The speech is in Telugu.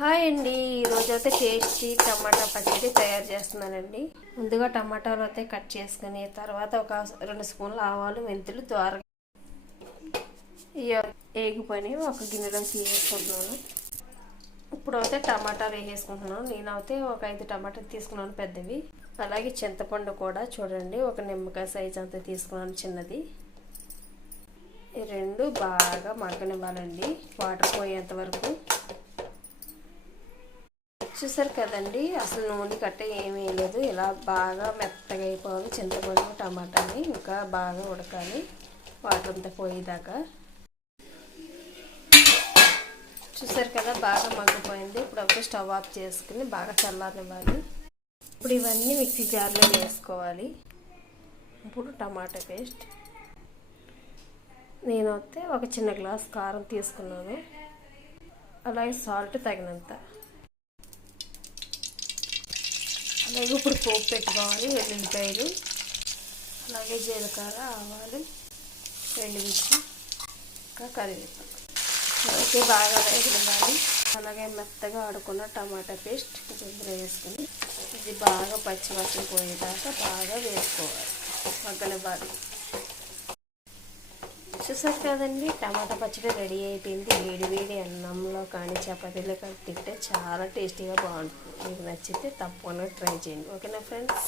హాయ్ అండి, ఈరోజు అయితే టేస్టీ టమాటా పచ్చడి తయారు చేస్తున్నానండి. ముందుగా టమాటాలు అయితే కట్ చేసుకుని తర్వాత ఒక 2 స్పూన్ల ఆవాలు మెంతులు ద్వారా ఏగిపోయి ఒక గిన్నెలో తీసేసుకుంటున్నాను. ఇప్పుడు అయితే టమాటాలు వేసేసుకుంటున్నాను. నేనైతే ఒక 5 టమాటాలు తీసుకున్నాను పెద్దవి. అలాగే చింతపండు కూడా చూడండి, ఒక నిమ్మకాయ సైజ్ అంతా తీసుకున్నాను చిన్నది. ఈ రెండు బాగా మగ్గనివ్వాలండి, వాటర్ పోయేంత వరకు. చూసారు కదండి, అసలు నూనె కట్ట ఏమీ లేదు. ఇలా బాగా మెత్తగా అయిపోవాలి. చింతపండు టమాటాని ఇంకా బాగా ఉడకాలి వాటర్ అంతా పోయేదాకా. చూసారు కదా, బాగా మగ్గిపోయింది. ఇప్పుడు ఒక స్టవ్ ఆఫ్ చేసుకుని బాగా చల్లారనివ్వాలి. ఇప్పుడు ఇవన్నీ మిక్సీ జార్లో వేసుకోవాలి. ఇప్పుడు టమాటా పేస్ట్ నేనైతే ఒక చిన్న గ్లాస్ కారం తీసుకున్నాను. అలాగే సాల్ట్ తగినంత. అలాగే ఇప్పుడు పోపు పెట్టుకోవాలి. వెల్లుల్లిపాయలు, అలాగే జీలకర్ర, ఆవాలు, ఎండుమిర్చి, ఇంకా కరివేపాకు అయితే బాగా వేగనివ్వాలి. అలాగే మెత్తగా ఆడుకున్న టమాటా పేస్ట్ ఇందులో వేసుకుని ఇది బాగా పచ్చివాసన పోయేదాకా బాగా వేసుకోవాలి, మగ్గనివ్వాలి. చూసారు కదండి, టమాటా పచ్చడి రెడీ అయిపోయింది. వేడి వేడి అన్నంలో కానీ చపాతీలో కానీ తింటే చాలా టేస్టీగా బాగుంటుంది. మీకు నచ్చితే తప్పకుండా ట్రై చేయండి. ఓకేనా ఫ్రెండ్స్?